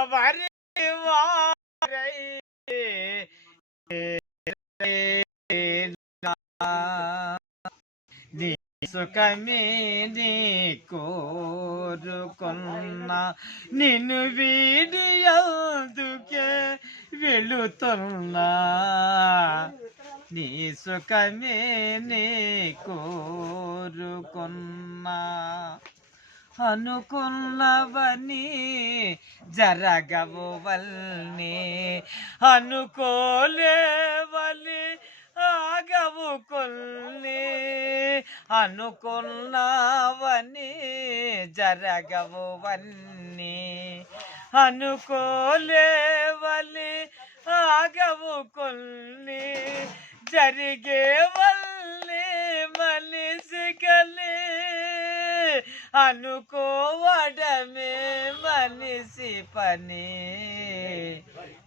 ఎవరి వారై నీ సుఖమే నీ కోరుకున్నా నిన్ను వీడి అందుకే వెళుతున్నా నీ సుఖమే నీ కోరుకున్నా అనుకున్నవని జరగవు వల్ని అనుకోలేవని ఆగవు కొన్ని అనుకున్నవని జరగవు వన్ని అనుకోలేవని ఆగవు కొన్ని జరిగే వల్లి మనిషి కలి అనుకోవడమే మనిషి పని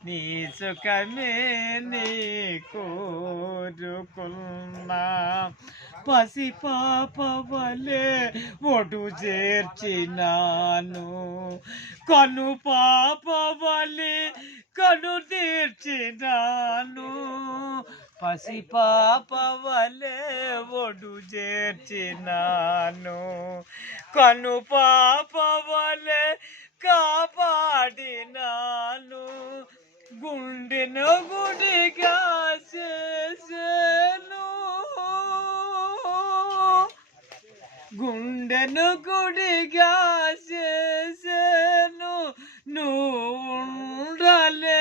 నీ సుఖమే నీ కోరుకున్నా పసి పాప వలె ఒడు చేర్చినాను కను పాప వలె కను తీర్చినాను పసి పాప వలె ఒడు చేర్చినాను కను పాప వలె కాపాడినాను గుండెను గుడిగా చేసేను గుండెను గుడిగా చేసేను నువ్వు ఉండలేనని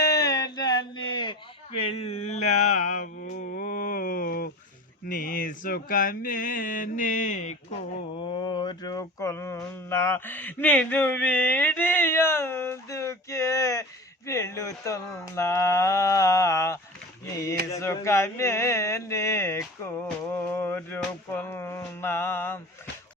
వెళ్ళావు నీ సుఖమే నీ కోరుకున్నా నిన్ను వీడి అందుకే వెళుతున్నా నీ సుఖమే నీ కోరుకున్నా